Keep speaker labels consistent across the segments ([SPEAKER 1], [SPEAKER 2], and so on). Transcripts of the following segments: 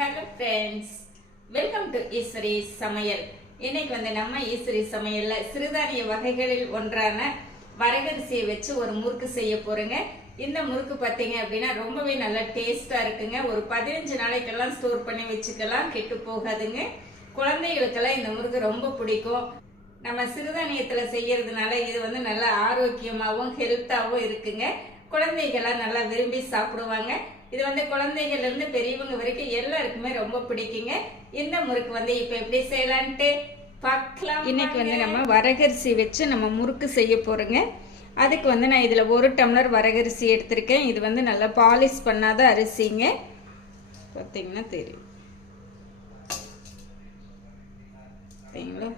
[SPEAKER 1] Hello friends welcome to Eswari சமையல் இன்னைக்கு வந்து நம்ம ஈஸ்வரி சமையலில் சிறுதானிய வகைகளில் ஒன்றான வரகரிசியை வச்சு ஒரு முறுக்கு செய்ய போகிறேங்க இந்த முறுக்கு பார்த்தீங்க அப்படின்னா ரொம்பவே நல்ல டேஸ்ட்டாக இருக்குங்க. ஒரு பதினஞ்சு நாளைக்கெல்லாம் ஸ்டோர் பண்ணி வச்சுக்கலாம் கெட்டு போகாதுங்க. குழந்தைகளுக்கெல்லாம் இந்த முறுக்கு ரொம்ப பிடிக்கும். நம்ம சிறுதானியத்தில் செய்கிறதுனால இது வந்து நல்லா ஆரோக்கியமாகவும் ஹெல்த்தாகவும் இருக்குங்க. குழந்தைகள்லாம் நல்லா விரும்பி சாப்பிடுவாங்க. இது வந்து குழந்தைகள்ல இருந்து பெரியவங்க வரைக்கும் எல்லாருக்குமே ரொம்ப பிடிக்குங்க. இந்த முறுக்கு வந்து இப்ப எப்படி செய்யலான்ட்டு பார்க்கலாம் இன்னைக்கு வந்து நம்ம வரகரிசி வச்சு நம்ம முறுக்கு செய்ய போறோங்க. அதுக்கு வந்து நான் இதுல ஒரு டம்ளர் வரகரிசி எடுத்திருக்கேன். இது வந்து நல்லா பாலிஷ் பண்ணாத அரிசிங்க. பார்த்தீங்கன்னா தெரியும். பார்த்தீங்களா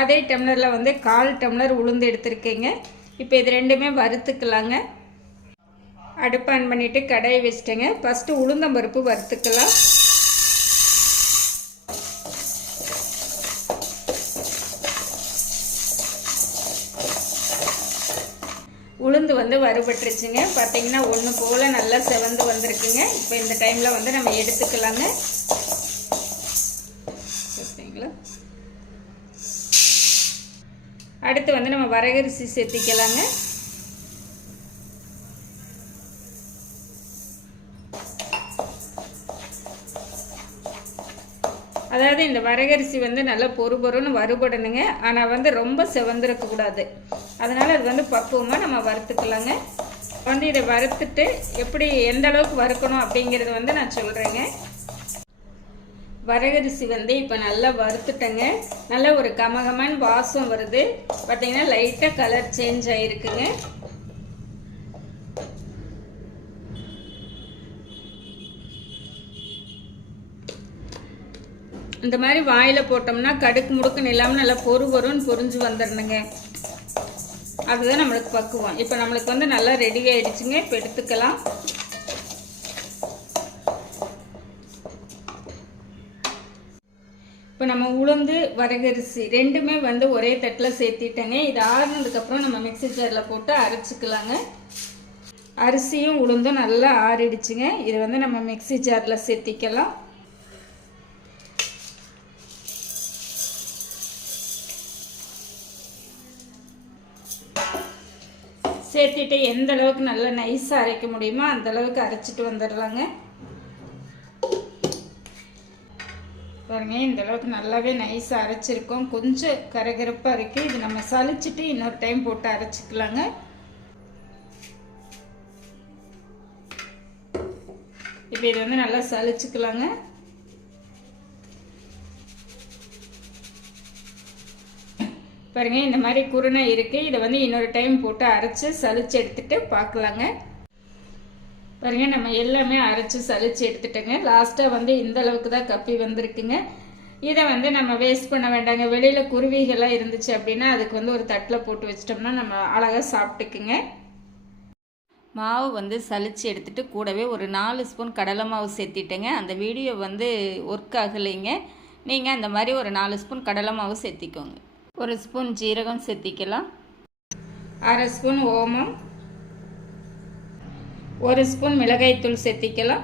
[SPEAKER 1] அதே டம்ளரில் வந்து கால் டம்ளர் உளுந்து எடுத்திருக்கேங்க. இப்போ இது ரெண்டுமே வறுத்துக்கலாங்க. அடுப்பு ஆன் பண்ணிவிட்டு கடையை வச்சுட்டேங்க. ஃபஸ்ட்டு உளுந்தம்பருப்பு வறுத்துக்கலாம். உளுந்து வந்து வறுபட்டுருச்சுங்க. பார்த்தீங்கன்னா ஒன்று போல் நல்லா செவந்து வந்திருக்குங்க. இப்போ இந்த டைமில் வந்து நம்ம எடுத்துக்கலாங்க. அடுத்து வந்து நம்ம வரகரிசி சேர்த்திக்கலாங்க. அதாவது இந்த வரகரிசி வந்து நல்லா பொறு பொறுன்னு வறுபடணுங்க. ஆனால் வந்து ரொம்ப செவந்திருக்கக்கூடாது அதனால் அது வந்து பக்குவமாக நம்ம வறுத்துக்கலாங்க. வந்து இதை வறுத்துட்டு எப்படி எந்த அளவுக்கு வறுக்கணும் அப்படிங்கிறது வந்து நான் சொல்கிறேங்க வரகரிசி வந்து இப்போ நல்லா வறுத்துட்டேங்க. நல்லா ஒரு கமகமன் வாசம் வருது. பார்த்தீங்கன்னா லைட்டாக கலர் சேஞ்ச் ஆகிருக்குங்க இந்த மாதிரி வாயில் போட்டோம்னா கடுக்கு முடுக்குன்னு இல்லாமல் நல்லா பொறு பொறுன்னு பொறிஞ்சு வந்துடணுங்க. அதுதான் நம்மளுக்கு பக்குவம். இப்போ நம்மளுக்கு வந்து நல்லா ரெடி ஆயிடுச்சுங்க. இப்போ எடுத்துக்கலாம். நம்ம உளுந்து வரகரிசி ரெண்டுமே வந்து ஒரே தட்டில் சேர்த்திட்டேங்க. இது ஆறுனதுக்கப்புறம் நம்ம மிக்சி ஜாரில் போட்டு அரைச்சிக்கலாங்க. அரிசியும் உளுந்தும் நல்லா ஆறிடுச்சுங்க. இது வந்து நம்ம மிக்சி ஜாரில் சேர்த்திக்கலாம். சேர்த்திட்டு எந்த அளவுக்கு நல்லா நைஸாக அரைக்க முடியுமோ அந்த அளவுக்கு அரைச்சிட்டு வந்துடுறாங்க பாருங்க இந்த அளவுக்கு நல்லாவே நைஸாக அரைச்சிருக்கோம். கொஞ்சம் கரகரப்பாக இருக்குது இது நம்ம சளிச்சிட்டு இன்னொரு டைம் போட்டு அரைச்சிக்கலாங்க. இப்போ இது வந்து நல்லா சளிச்சுக்கலாங்க. பாருங்க இந்த மாதிரி குருணை இருக்குது இதை வந்து இன்னொரு டைம் போட்டு அரைச்சி சளிச்சு எடுத்துட்டு பார்க்கலாங்க பாருங்க நம்ம எல்லாமே அரைச்சி சளிச்சு எடுத்துட்டோங்க. லாஸ்ட்டாக வந்து இந்த அளவுக்கு தான் கப்பி வந்திருக்குங்க. இதை வந்து நம்ம வேஸ்ட் பண்ண வேண்டாங்க. வெளியில் குருவிகள்லாம் இருந்துச்சு அப்படின்னா அதுக்கு வந்து ஒரு தட்டில் போட்டு வச்சிட்டோம்னா நம்ம அழகாக சாப்பிட்டுக்குங்க. மாவு வந்து சளிச்சு எடுத்துட்டு கூடவே ஒரு நாலு ஸ்பூன் கடலை மாவு சேர்த்திட்டேங்க. அந்த வீடியோ வந்து ஒர்க் ஆகலைங்க. நீங்கள் அந்த மாதிரி ஒரு நாலு ஸ்பூன் கடலை மாவு சேர்த்திக்கோங்க. ஒரு ஸ்பூன் ஜீரகம் சேர்த்திக்கலாம். அரை ஸ்பூன் ஓமம். ஒரு ஸ்பூன் மிளகாய்த்தூள் சேர்த்திக்கலாம்.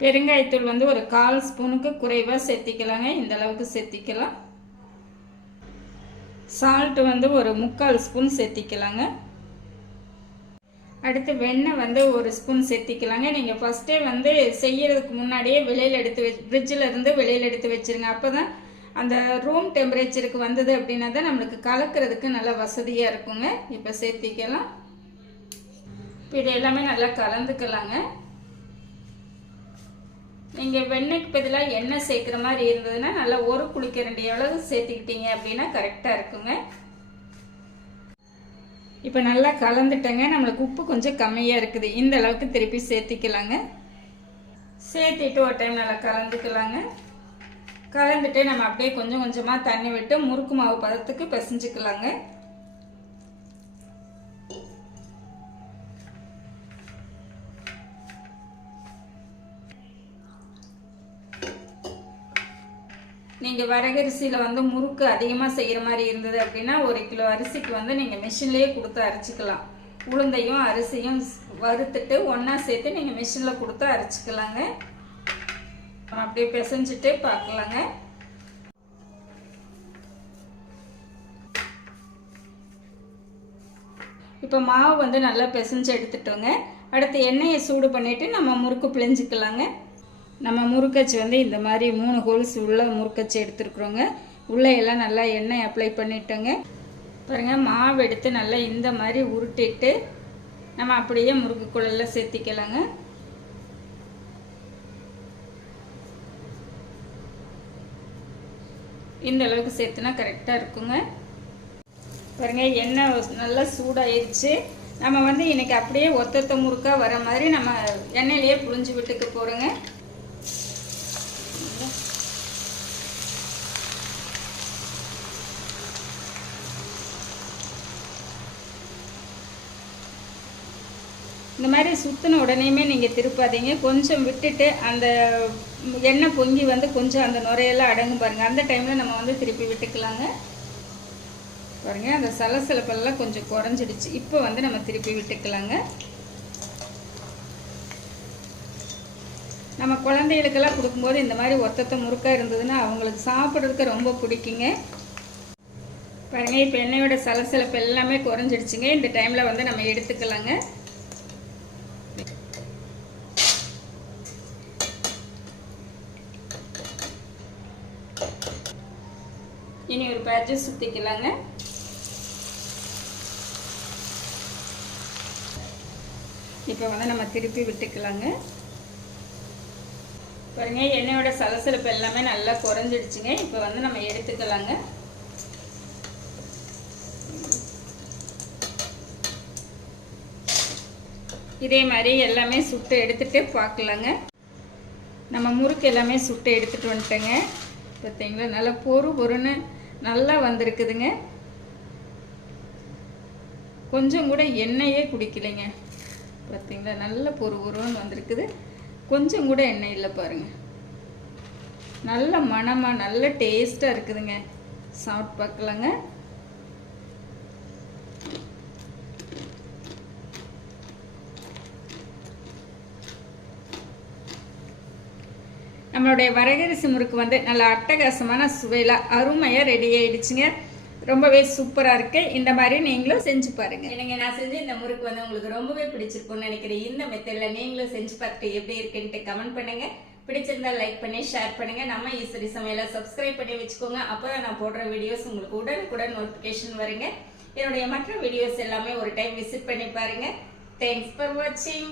[SPEAKER 1] பெருங்காயத்தூள் வந்து ஒரு கால் ஸ்பூனுக்கு குறைவாக சேர்த்திக்கலாங்க. இந்த அளவுக்கு சேர்த்திக்கலாம். சால்ட் வந்து ஒரு முக்கால் ஸ்பூன் சேர்த்திக்கலாங்க. அடுத்து வெண்ணெய் வந்து ஒரு ஸ்பூன் சேர்த்திக்கலாங்க. நீங்கள் ஃபஸ்ட்டே வந்து செய்யறதுக்கு முன்னாடியே வெளியில் எடுத்து வச்சு ஃப்ரிட்ஜில் இருந்து வெளியில் எடுத்து வச்சுருங்க. அப்போ தான் அந்த ரூம் டெம்பரேச்சருக்கு வந்தது அப்படின்னா தான் நம்மளுக்கு கலக்கிறதுக்கு நல்லா வசதியாக இருக்குங்க. இப்போ சேர்த்திக்கலாம். இப்போ இது எல்லாமே நல்லா கலந்துக்கலாங்க. நீங்கள் வெண்ணெய்க்கு பதிலாக எண்ணெய் சேர்க்குற மாதிரி இருந்ததுன்னா நல்லா ஒரு குளிக்கரண்டி அளவு சேர்த்துக்கிட்டீங்க அப்படின்னா கரெக்டாக இருக்குங்க. இப்போ நல்லா கலந்துட்டேங்க. நம்மளுக்கு உப்பு கொஞ்சம் கம்மியாக இருக்குது. இந்த அளவுக்கு திருப்பி சேர்த்திக்கலாங்க. சேர்த்திட்டு ஒரு டைம் நல்லா கலந்துக்கலாங்க. கலந்துட்டு நம்ம அப்படியே கொஞ்சம் கொஞ்சமாக தண்ணி விட்டு முறுக்கு மாவு பதத்துக்கு பிசைஞ்சுக்கலாங்க. நீங்கள் வரகரிசியில் வந்து முறுக்கு அதிகமாக செய்கிற மாதிரி இருந்தது அப்படின்னா ஒரு கிலோ அரிசிக்கு வந்து நீங்கள் மிஷின்லேயே கொடுத்து அரைச்சிக்கலாம். உளுந்தையும் அரிசியும் வறுத்துட்டு ஒன்றா சேர்த்து நீங்கள் மிஷினில் கொடுத்து அரைச்சிக்கலாங்க. அப்படியே பிசைஞ்சிட்டு பார்க்கலாங்க. இப்போ மாவு வந்து நல்லா பிசைஞ்சு எடுத்துட்டோங்க. அடுத்து எண்ணெயை சூடு பண்ணிவிட்டு நம்ம முறுக்கு பிழிஞ்சிக்கலாங்க. நம்ம முறுக்கச்சி வந்து இந்த மாதிரி மூணு ஹோல்ஸ் உள்ள முறுக்கச்சி எடுத்துருக்குறோங்க. உள்ளே எல்லாம் நல்லா எண்ணெய் அப்ளை பண்ணிட்டோங்க. பாருங்கள் மாவு எடுத்து நல்லா இந்த மாதிரி உருட்டிட்டு நம்ம அப்படியே முறுக்கு குழல்ல சேர்த்திக்கலாங்க. இந்த அளவுக்கு சேர்த்துனா கரெக்டாக இருக்குங்க. பாருங்க எண்ணெய் நல்லா சூடாயிருச்சு. நம்ம வந்து இன்னைக்கு அப்படியே ஒத்தத்த முறுக்கா வர மாதிரி நம்ம எண்ணெயிலேயே புழிஞ்சு விட்டுக்க போகிறோங்க இந்த மாதிரி சுற்றின உடனேயுமே நீங்கள் திருப்பாதீங்க. கொஞ்சம் விட்டுட்டு அந்த எண்ணெய் பொங்கி வந்து கொஞ்சம் அந்த நுரையெல்லாம் அடங்கும் பாருங்கள் அந்த டைமில் நம்ம வந்து திருப்பி விட்டுக்கலாங்க. பாருங்கள் அந்த சலசலப்பெல்லாம் கொஞ்சம் குறைஞ்சிடுச்சு. இப்போ வந்து நம்ம திருப்பி விட்டுக்கலாங்க. நம்ம குழந்தைகளுக்கெல்லாம் கொடுக்கும்போது இந்த மாதிரி ஒத்தத்தை முறுக்கா இருந்ததுன்னா அவங்களுக்கு சாப்பிட்றதுக்கு ரொம்ப பிடிக்குங்க. பாருங்கள் இப்போ எண்ணெயோட சலசலப்பு எல்லாமே குறைஞ்சிடுச்சுங்க. இந்த டைமில் வந்து நம்ம எடுத்துக்கலாங்க. இனி சுற்றிக்கலாங்க இப்போ வந்து நம்ம திருப்பி விட்டுக்கலாங்க. பாருங்க எண்ணெயோட சலசலப்பு எல்லாமே நல்லா குறைஞ்சிடுச்சுங்க. இப்போ வந்து நம்ம எடுத்துக்கலாங்க. இதே மாதிரி எல்லாமே சுட்டு எடுத்துட்டு பார்க்கலாங்க நம்ம முறுக்கு எல்லாமே சுட்டு எடுத்துட்டு வந்துட்டேங்க. பார்த்தீங்களா நல்லா பொறு பொறுன்னு நல்லா வந்திருக்குதுங்க. கொஞ்சம் கூட எண்ணெயே குடிக்கலைங்க. பார்த்தீங்களா நல்ல பொறு உருவன்னு வந்திருக்குது. கொஞ்சம் கூட எண்ணெய் இல்லை பாருங்க. நல்ல மணமாக நல்ல டேஸ்ட்டாக இருக்குதுங்க. சாப்பிட்டு பார்க்கலாங்க. நம்மளுடைய வரகரிசி முறுக்கு வந்து நல்ல அட்டகாசமான சுவையில் அருமையாக ரெடி ஆகிடுச்சிங்க ரொம்பவே சூப்பராக இருக்கு. இந்த மாதிரி நீங்களும் செஞ்சு பாருங்க. நீங்கள் நான் செஞ்ச இந்த முறுக்கு வந்து உங்களுக்கு ரொம்பவே பிடிச்சிருக்கும்னு நினைக்கிறேன். இந்த மெத்தடில் நீங்களும் செஞ்சு பார்த்துட்டு எப்படி இருக்குன்ட்டு கமெண்ட் பண்ணுங்க. பிடிச்சிருந்தா லைக் பண்ணி ஷேர் பண்ணுங்க. நம்ம ஈஸ்வரி சமையலை சப்ஸ்கிரைப் பண்ணி வச்சுக்கோங்க. அப்போ நான் போடுற வீடியோஸ் உங்களுக்கு உடனுக்குடன் நோட்டிஃபிகேஷன் வருங்க. என்னுடைய மற்ற வீடியோஸ் எல்லாமே ஒரு டைம் விசிட் பண்ணி பாருங்க. தேங்க்ஸ் ஃபார் வாட்சிங்